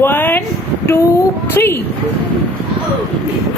1 2 3.